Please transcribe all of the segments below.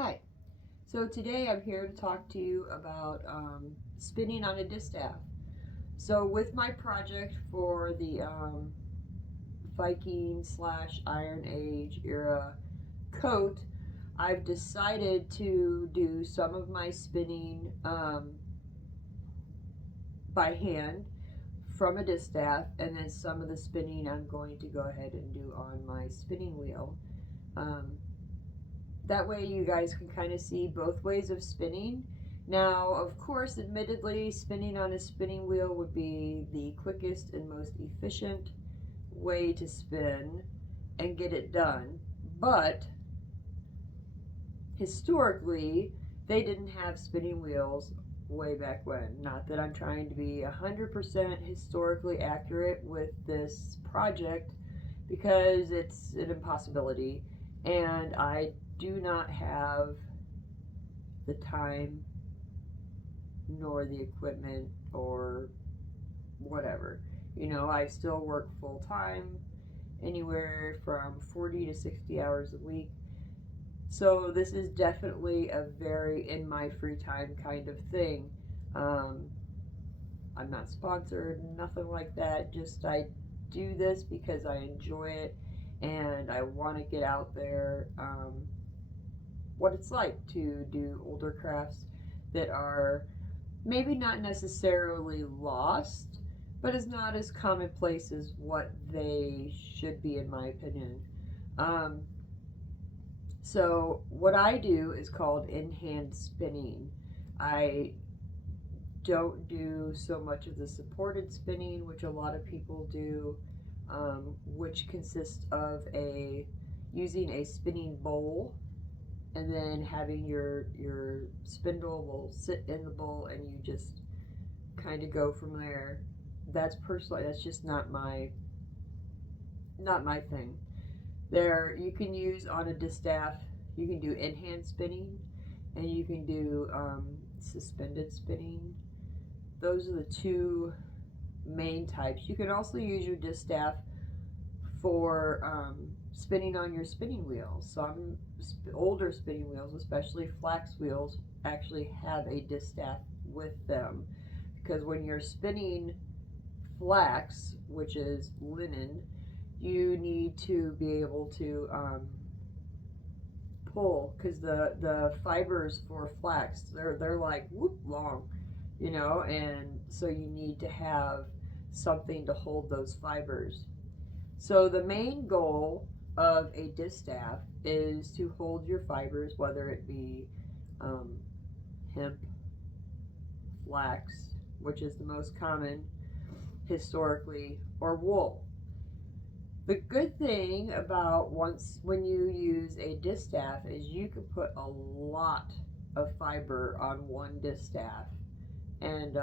Hi, so today I'm here to talk to you about spinning on a distaff. So with my project for the Viking / Iron Age era coat, I've decided to do some of my spinning by hand from a distaff, and then some of the spinning I'm going to go ahead and do on my spinning wheel. Um, That way you guys can kind of see both ways of spinning. Now, of course, admittedly, spinning on a spinning wheel would be the quickest and most efficient way to spin and get it done. But historically, they didn't have spinning wheels way back when. Not that I'm trying to be 100% historically accurate with this project, because it's an impossibility, and I do not have the time nor the equipment or whatever. I still work full time, anywhere from 40 to 60 hours a week. So this is definitely a very in my free time kind of thing. Um, I'm not sponsored, nothing like that. Just I do this because I enjoy it and I want to get out there what it's like to do older crafts that are maybe not necessarily lost, but is not as commonplace as what they should be, in my opinion. Um, so, what I do is called in hand spinning. I don't do so much of the supported spinning, which a lot of people do, which consists of a using a spinning bowl, and then having your spindle will sit in the bowl and you just kind of go from there. That's just not my thing. There, you can use on a distaff, you can do in hand spinning, and you can do suspended spinning. Those are the two main types. You can also use your distaff for spinning on your spinning wheels. Some older spinning wheels, especially flax wheels, actually have a distaff with them, because when you're spinning flax, which is linen, you need to be able to pull, because the fibers for flax, they're like whoop long, and so you need to have something to hold those fibers. So the main goal of a distaff is to hold your fibers, whether it be um, hemp, flax, which is the most common historically, or wool. The good thing about once when you use a distaff is you can put a lot of fiber on one distaff, and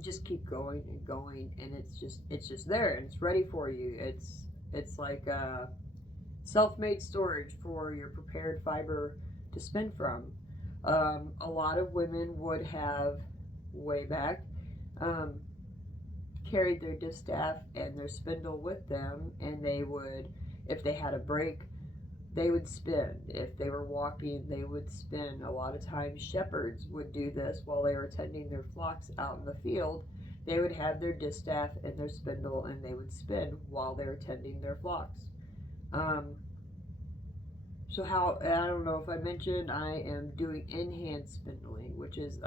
just keep going and going, and it's just there and it's ready for you. It's like self-made storage for your prepared fiber to spin from. A lot of women would have, way back, um, carried their distaff and their spindle with them, and they would, if they had a break, they would spin. If they were walking, they would spin. A lot of times, shepherds would do this while they were tending their flocks out in the field. They would have their distaff and their spindle, and they would spin while they were tending their flocks. Um, so how, I don't know if I mentioned, I am doing in-hand spindling, which is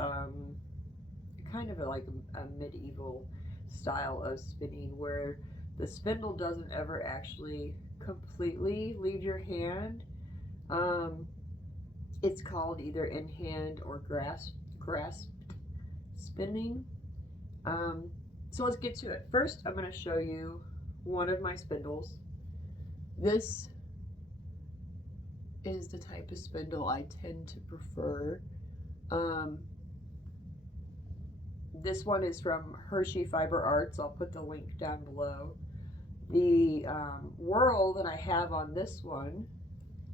kind of like a medieval style of spinning, where the spindle doesn't ever actually completely leave your hand. Um, it's called either in hand or grasped spinning. Um, so let's get to it. First, I'm going to show you one of my spindles. This is the type of spindle I tend to prefer. Um, this one is from Hershey Fiber Arts. I'll put the link down below. The whirl that I have on this one,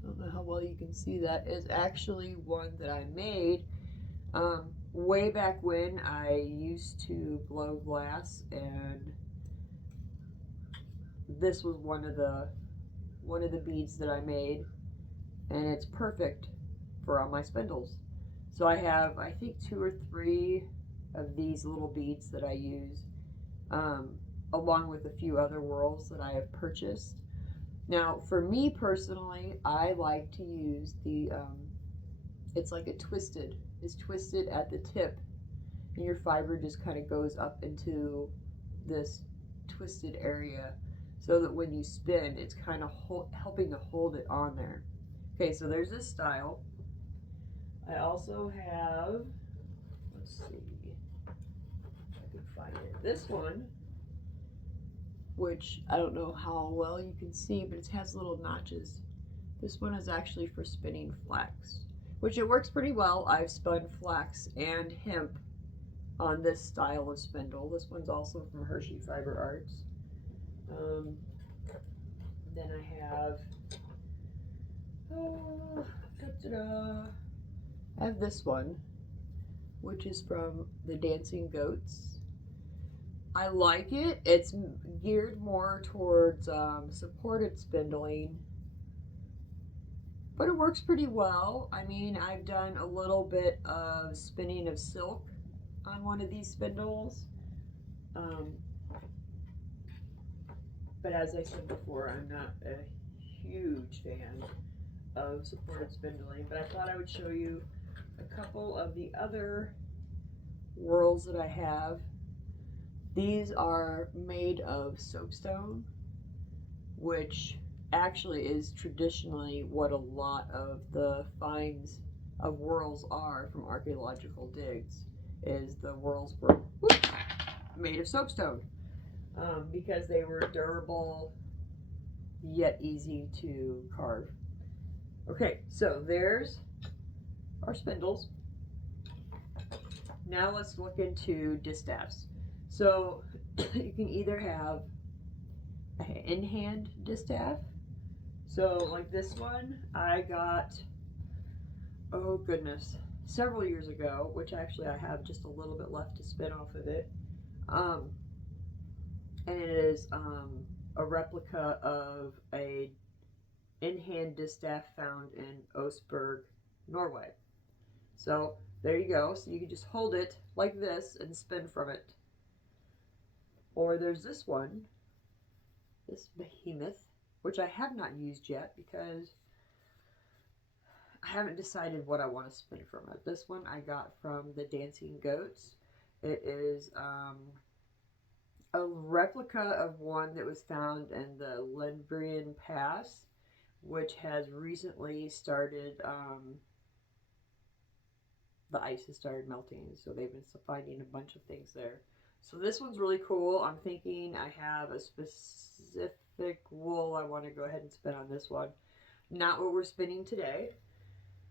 I don't know how well you can see that, is actually one that I made way back when I used to blow glass, and this was one of the beads that I made, and it's perfect for all my spindles. So I have, I think, 2 or 3 of these little beads that I use, along with a few other whorls that I have purchased. Now, for me personally, I like to use the, it's like it's twisted at the tip, and your fiber just kind of goes up into this twisted area so that when you spin, it's kind of helping to hold it on there. Okay, so there's this style. I also have, let's see if I can find it, this one, which I don't know how well you can see, but it has little notches. This one is actually for spinning flax, which it works pretty well. I've spun flax and hemp on this style of spindle. This one's also from Hershey Fiber Arts. Then I have, I have this one, which is from the Dancing Goats. I like it. It's geared more towards supported spindling, but it works pretty well. I mean, I've done a little bit of spinning of silk on one of these spindles. But as I said before, I'm not a huge fan of supported spindling, but I thought I would show you a couple of the other whorls that I have. These are made of soapstone, which actually is traditionally what a lot of the finds of whorls are from archaeological digs, is the whorls were made of soapstone, because they were durable yet easy to carve. Okay, so there's our spindles. Now let's look into distaffs. So you can either have an in-hand distaff. So like this one I got, oh goodness, several years ago, which actually I have just a little bit left to spin off of it. And it is a replica of a in-hand distaff found in Oseberg, Norway. So there you go. So you can just hold it like this and spin from it. Or there's this one, this behemoth, which I have not used yet because I haven't decided what I want to spin from it. This one I got from the Dancing Goats. It is a replica of one that was found in the Lendbreen Pass, which has recently started, the ice has started melting, so they've been finding a bunch of things there. So this one's really cool. I'm thinking I have a specific wool I want to go ahead and spin on this one. Not what we're spinning today.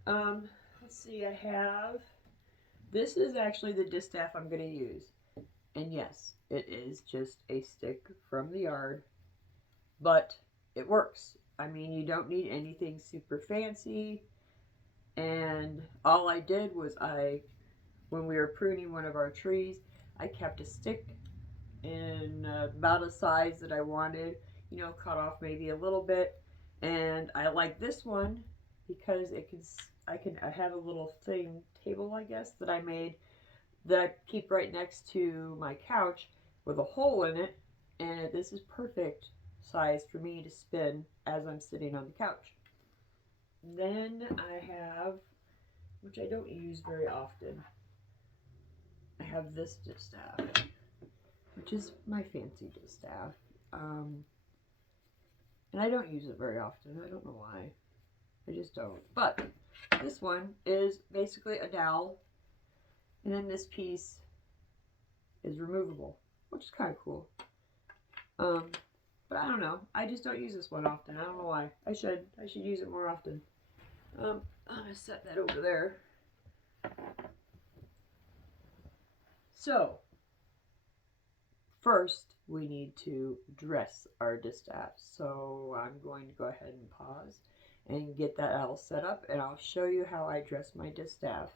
Let's see, I have, this is actually the distaff I'm going to use. And yes, it is just a stick from the yard, but it works. I mean, you don't need anything super fancy. And all I did was when we were pruning one of our trees, I kept a stick in about a size that I wanted, you know, cut off maybe a little bit. And I like this one because I have a little table, I guess, that I made that I keep right next to my couch with a hole in it, and this is perfect size for me to spin as I'm sitting on the couch. Then I have, which I don't use very often, I have this distaff, which is my fancy distaff, and I don't use it very often. I don't know why. I just don't. But this one is basically a dowel, and then this piece is removable, which is kind of cool. But I don't know. I just don't use this one often. I don't know why. I should use it more often. I'm gonna set that over there. So first we need to dress our distaffs. So I'm going to go ahead and pause and get that all set up, and I'll show you how I dress my distaff.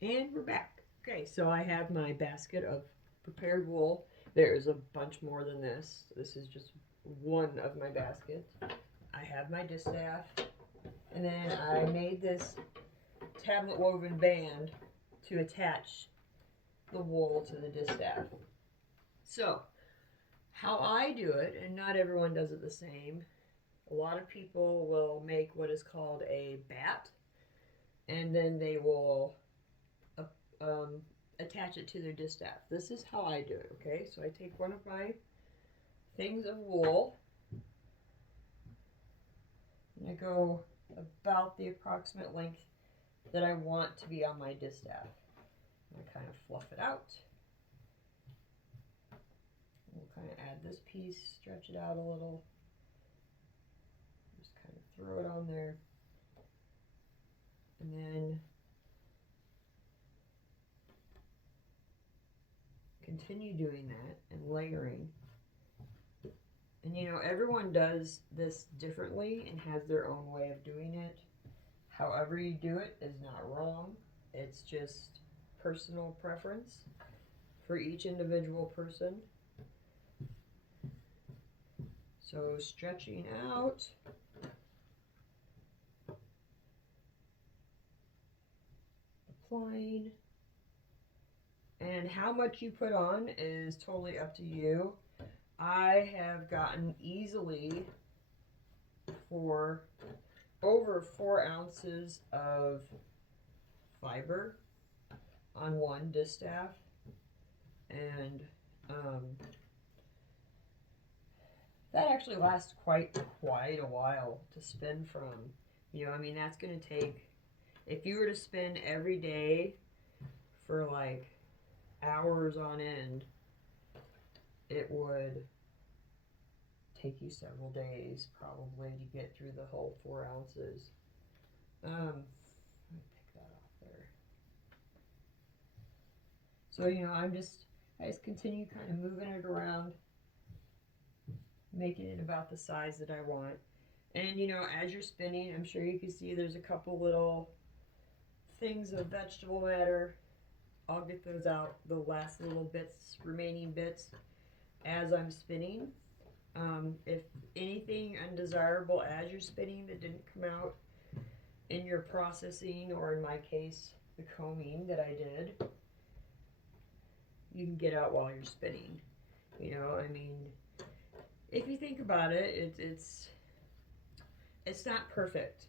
And we're back. Okay, so I have my basket of prepared wool. There is a bunch more than this. This is just one of my baskets. I have my distaff, and then I made this tablet woven band to attach the wool to the distaff. So, how I do it, and not everyone does it the same, a lot of people will make what is called a bat, and then they will attach it to their distaff. This is how I do it, okay? So I take one of my things of wool, and I go about the approximate length that I want to be on my distaff. And I kind of fluff it out. We'll kind of add this piece, stretch it out a little. Just kind of throw it on there. And then continue doing that and layering. And you know, everyone does this differently and has their own way of doing it. However you do it is not wrong. It's just personal preference for each individual person. So stretching out. Applying. And how much you put on is totally up to you. I have gotten easily for over 4 ounces of fiber on one distaff, and that actually lasts quite a while to spin from. You know, I mean, that's going to take, if you were to spin every day for like hours on end, it would take you several days probably to get through the whole 4 ounces. Let me pick that off there. So, you know, I just continue kind of moving it around, making it about the size that I want. And, you know, as you're spinning, I'm sure you can see there's a couple little things of vegetable matter. I'll get those out, the last little bits, remaining bits, as I'm spinning. If anything undesirable as you're spinning that didn't come out in your processing, or in my case, the combing that I did, you can get out while you're spinning. You know, I mean, if you think about it, it's not perfect.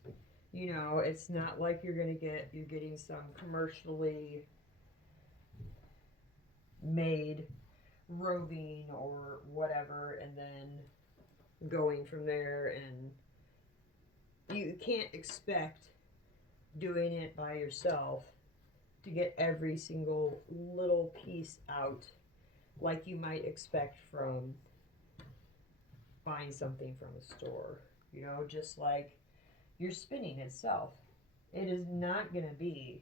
You know, it's not like you're getting some commercially made roving or whatever, and then going from there. And you can't expect doing it by yourself to get every single little piece out like you might expect from buying something from a store. You know, just like your spinning itself, it is not going to be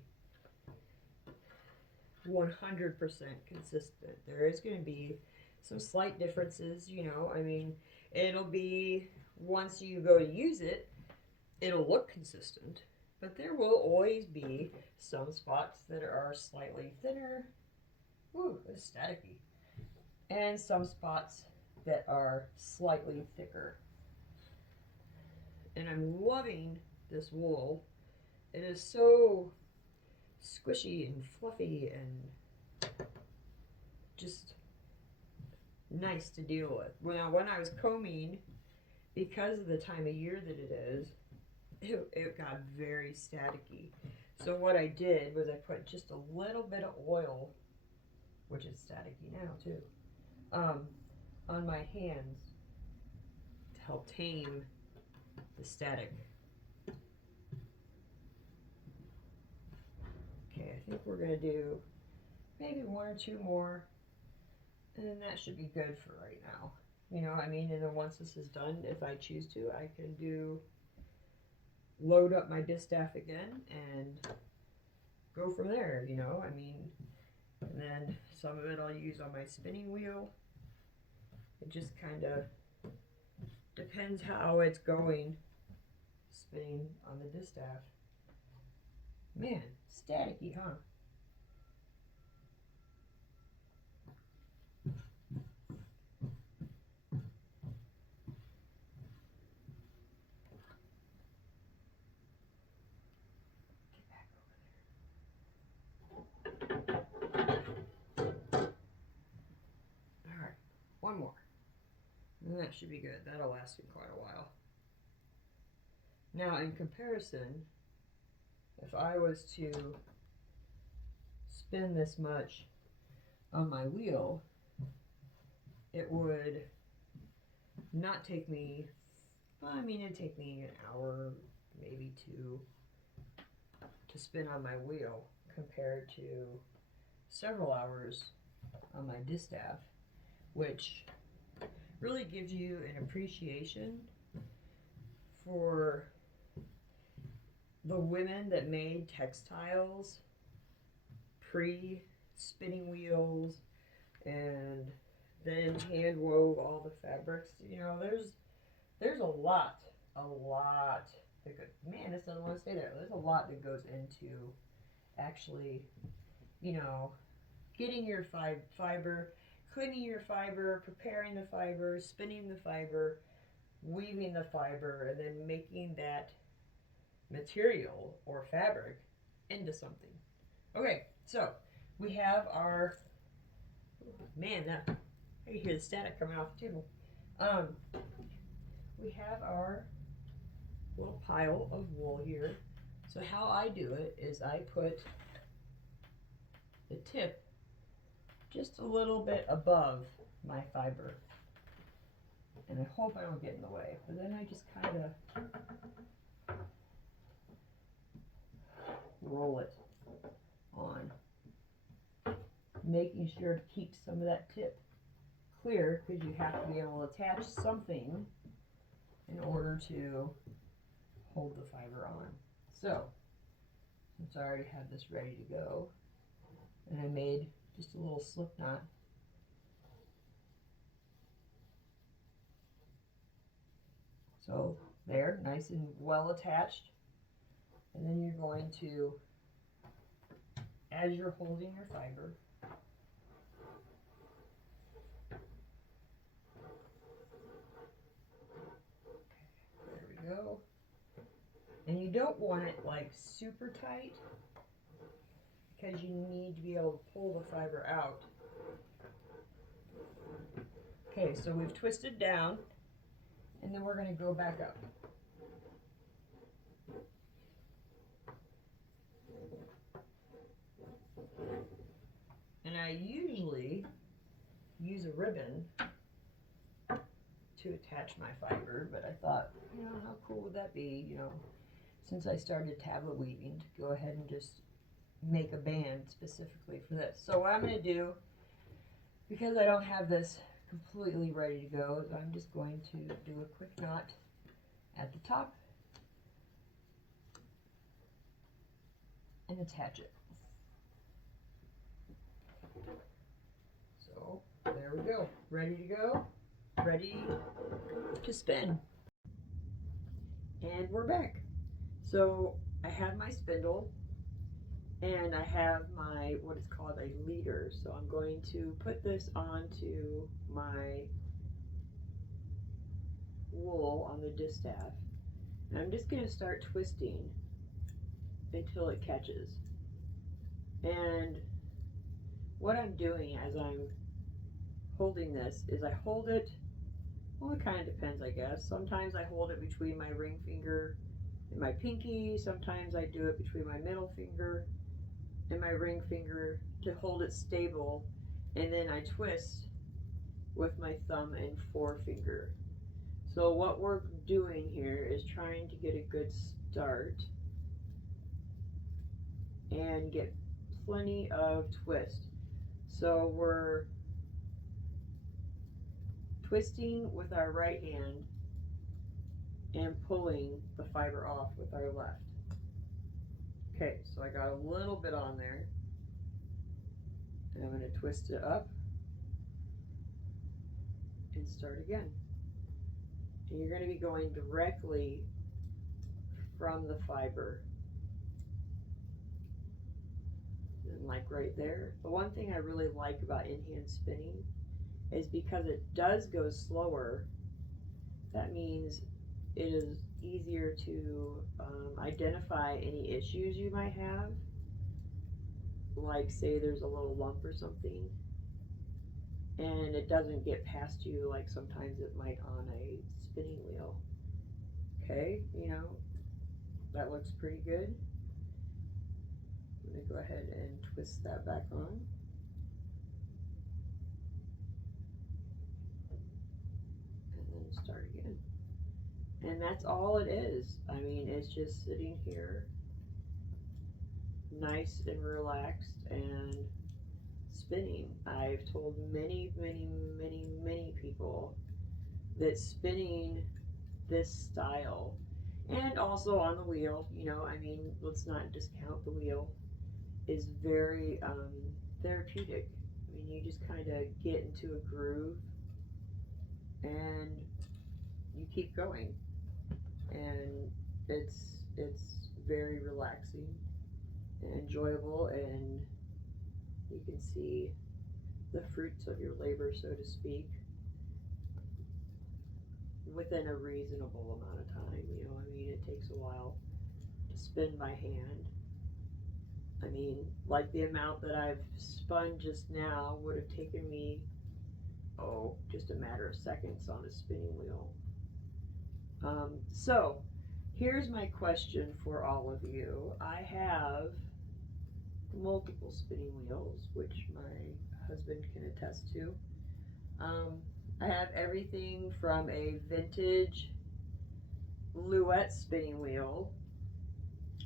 100% consistent. There is going to be some slight differences, you know. I mean, it'll be, once you go to use it, it'll look consistent, but there will always be some spots that are slightly thinner. Ooh, it's staticky. And some spots that are slightly thicker. And I'm loving this wool. It is so squishy and fluffy and just nice to deal with. Now, when I was combing, because of the time of year that it is, it got very staticky. So what I did was I put just a little bit of oil, which is staticky now too, on my hands to help tame the static. Okay, I think we're going to do maybe 1 or 2 more, and then that should be good for right now. You know, I mean, and then once this is done, if I choose to, I can load up my distaff again and go from there, you know. I mean, and then some of it I'll use on my spinning wheel. It just kind of depends how it's going, spinning on the distaff. Man, staticky, huh? one more. And that should be good. That'll last me quite a while. Now, in comparison, if I was to spin this much on my wheel, it would not take me, well, I mean, it'd take me an hour, maybe two, to spin on my wheel compared to several hours on my distaff, which really gives you an appreciation for the women that made textiles pre-spinning wheels and then hand wove all the fabrics. You know, there's a lot that goes, man, this doesn't want to stay there. There's a lot that goes into actually, you know, getting your fiber, cleaning your fiber, preparing the fiber, spinning the fiber, weaving the fiber, and then making that material or fabric into something. Okay, so we have our, man, that, I can hear the static coming off the table. We have our little pile of wool here. So how I do it is I put the tip just a little bit above my fiber. And I hope I don't get in the way. But then I just kind of roll it on, making sure to keep some of that tip clear, because you have to be able to attach something in order to hold the fiber on. So, since I already have this ready to go, and I made just a little slip knot, so there, nice and well attached. And then you're going to, as you're holding your fiber, there we go. And you don't want it like super tight, because you need to be able to pull the fiber out. Okay, so we've twisted down, and then we're going to go back up. And I usually use a ribbon to attach my fiber, but I thought, you know, how cool would that be, you know, since I started tablet weaving, to go ahead and just make a band specifically for this. So what I'm going to do, because I don't have this completely ready to go, is I'm just going to do a quick knot at the top and attach it. So there we go, ready to go, ready to spin. And we're back. So I have my spindle, and I have my, what is called a leader. So I'm going to put this onto my wool on the distaff, and I'm just going to start twisting until it catches. And what I'm doing as I'm holding this is I hold it, well, it kind of depends, I guess. Sometimes I hold it between my ring finger and my pinky. Sometimes I do it between my middle finger and my ring finger to hold it stable, and then I twist with my thumb and forefinger. So what we're doing here is trying to get a good start and get plenty of twist. So we're twisting with our right hand and pulling the fiber off with our left. Okay, so I got a little bit on there, and I'm going to twist it up and start again. And you're going to be going directly from the fiber. And like right there. The one thing I really like about in-hand spinning is because it does go slower. That means it is easier to identify any issues you might have. Like say there's a little lump or something. and it doesn't get past you like sometimes it might on a spinning wheel. Okay, you know, that looks pretty good. Let me go ahead and twist that back on. And then start again. And that's all it is. I mean, it's just sitting here nice and relaxed and spinning. I've told many, many, many, many people that spinning this style and also on the wheel, you know, I mean, let's not discount the wheel, is very therapeutic. I mean, you just kind of get into a groove and you keep going, and it's very relaxing and enjoyable, and you can see the fruits of your labor, so to speak, within a reasonable amount of time. You know, I mean, it takes a while to spin by hand. I mean, like the amount that I've spun just now would have taken me, oh, just a matter of seconds on a spinning wheel. So, here's my question for all of you. I have multiple spinning wheels, which my husband can attest to. I have everything from a vintage Louette spinning wheel.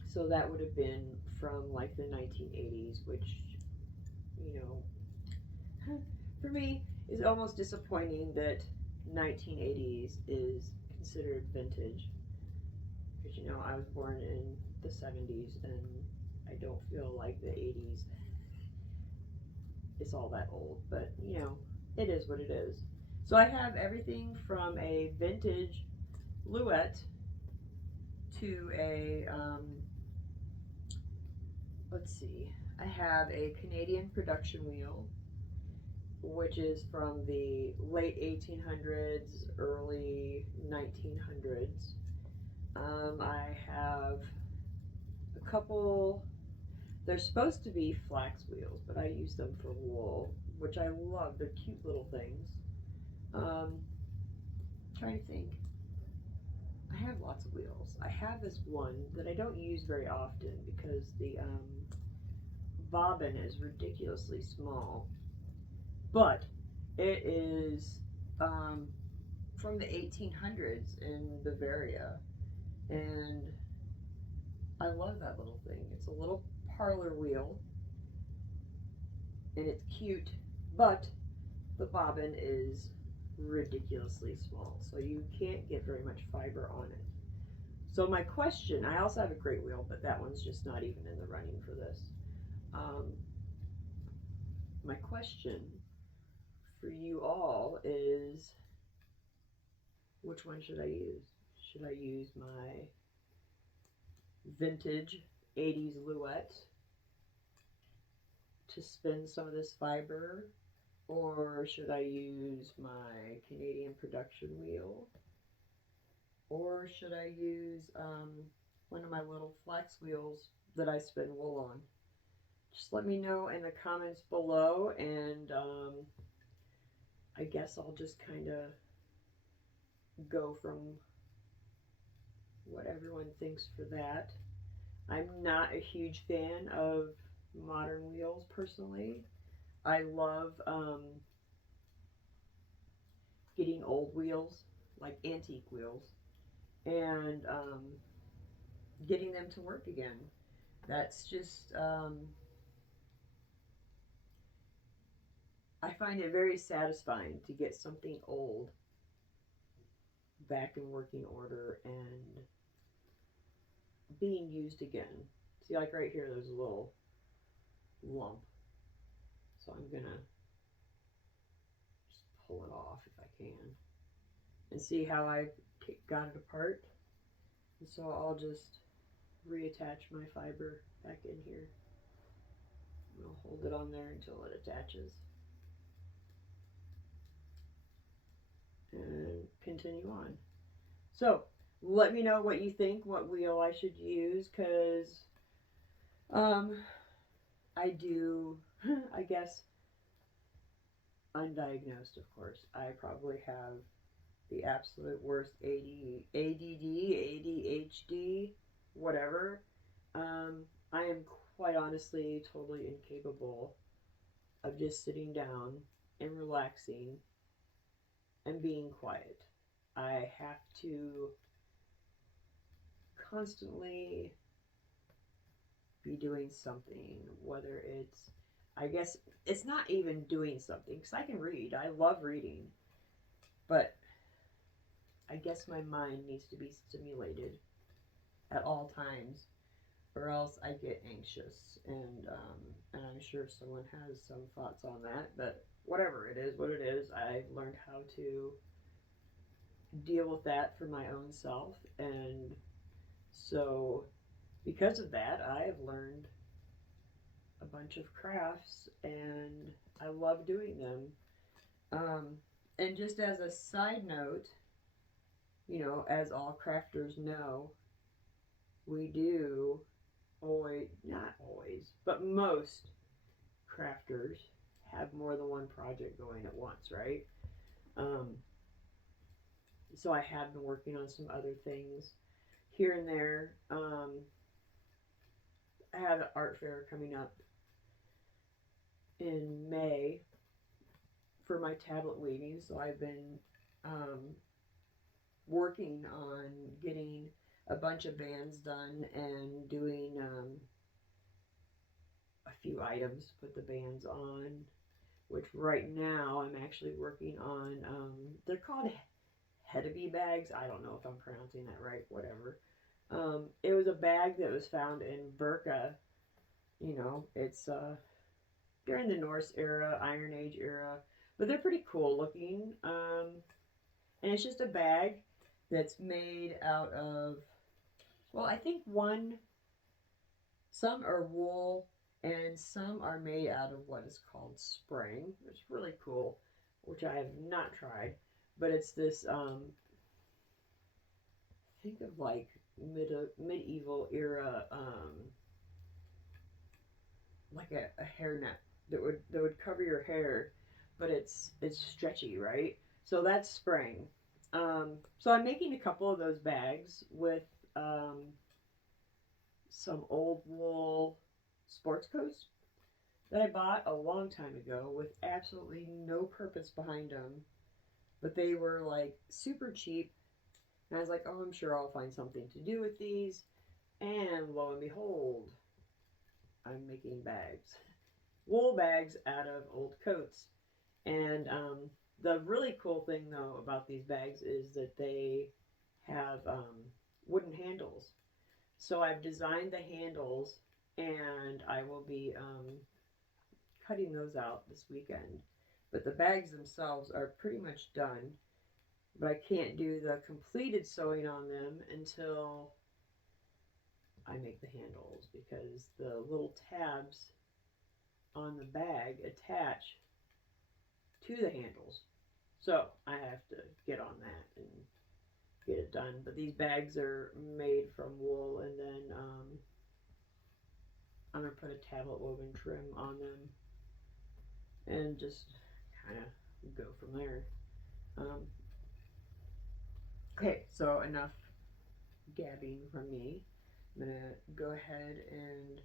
So that would have been from like the 1980s, which, you know, for me is almost disappointing that 1980s is considered vintage. Because, you know, I was born in the 70s and I don't feel like the 80s is all that old. But, you know, it is what it is. So I have everything from a vintage Louette to a, let's see, I have a Canadian production wheel, which is from the late 1800s, early 1900s. I have a couple, they're supposed to be flax wheels, but I use them for wool, which I love. They're cute little things. Trying to think. I have lots of wheels. I have this one that I don't use very often because the bobbin is ridiculously small, but it is from the 1800s in Bavaria, and I love that little thing. It's a little parlor wheel, and it's cute, but the bobbin is ridiculously small, so you can't get very much fiber on it. So my question, I also have a great wheel, but that one's just not even in the running for this. My question for you all is, which one should I use? Should I use my vintage 80s Louette to spin some of this fiber, or should I use my Canadian production wheel, or should I use one of my little flax wheels that I spin wool on? Just let me know in the comments below, and I guess I'll just kind of go from what everyone thinks for that. I'm not a huge fan of modern wheels personally. I love getting old wheels, like antique wheels, and getting them to work again. That's just, I find it very satisfying to get something old back in working order and being used again. See, like right here, there's a little lump. So I'm gonna just pull it off if I can. And see how I got it apart? And so I'll just reattach my fiber back in here. I'll hold it on there until it attaches. And continue on. So let me know what you think, what wheel I should use, because I do, I guess, undiagnosed, of course. I probably have the absolute worst ADD, ADHD, whatever. Um, I am quite honestly totally incapable of just sitting down and relaxing and being quiet. I have to constantly be doing something, whether it's, I guess, it's not even doing something, because I can read. I love reading. But I guess my mind needs to be stimulated at all times, or else I get anxious. And I'm sure someone has some thoughts on that, but whatever it is, what it is, I've learned how to deal with that for my own self. And so, because of that, I have learned a bunch of crafts and I love doing them. Um, and just as a side note, as all crafters know, we do always, not always, but most crafters have more than one project going at once, right? Um, so I have been working on some other things here and there. I have an art fair coming up in May for my tablet weaving, so I've been um, working on getting a bunch of bands done and doing a few items to put the bands on. Which right now I'm actually working on. They're called Hedeby bags. I don't know if I'm pronouncing that right. Whatever. It was a bag that was found in Burka. It's during the Norse era, Iron Age era, but they're pretty cool looking. And it's just a bag that's made out of, well, I think some are wool and some are made out of what is called spring. It's really cool, which I have not tried, but it's this, think of like medieval era, like a hairnet that would cover your hair, but it's stretchy, right? So that's spring. So I'm making a couple of those bags with um, some old wool sports coats that I bought a long time ago with absolutely no purpose behind them, but they were like super cheap. And I was like, oh, I'm sure I'll find something to do with these. And lo and behold, I'm making bags, wool bags out of old coats. And the really cool thing, though, about these bags is that they have wooden handles. So I've designed the handles, and I will be cutting those out this weekend. But the bags themselves are pretty much done. But I can't do the completed sewing on them until I make the handles, because the little tabs on the bag attach to the handles. So I have to get on that and get it done. But these bags are made from wool, and then I'm going to put a tablet woven trim on them and just kind of go from there. Um, okay, so enough gabbing from me. I'm going to go ahead and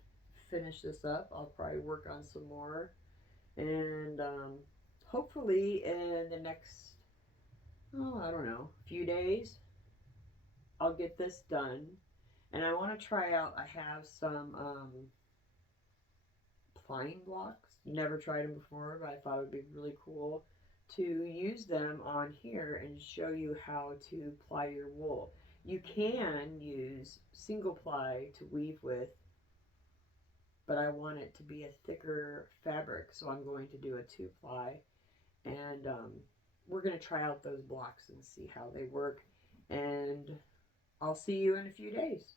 finish this up. I'll probably work on some more. And hopefully in the next, I don't know, few days, I'll get this done. And I want to try out, I have some plying blocks. Never tried them before, but I thought it would be really cool to use them on here and show you how to ply your wool. You can use single ply to weave with, but I want it to be a thicker fabric, so I'm going to do a 2-ply. And we're going to try out those blocks and see how they work. And I'll see you in a few days.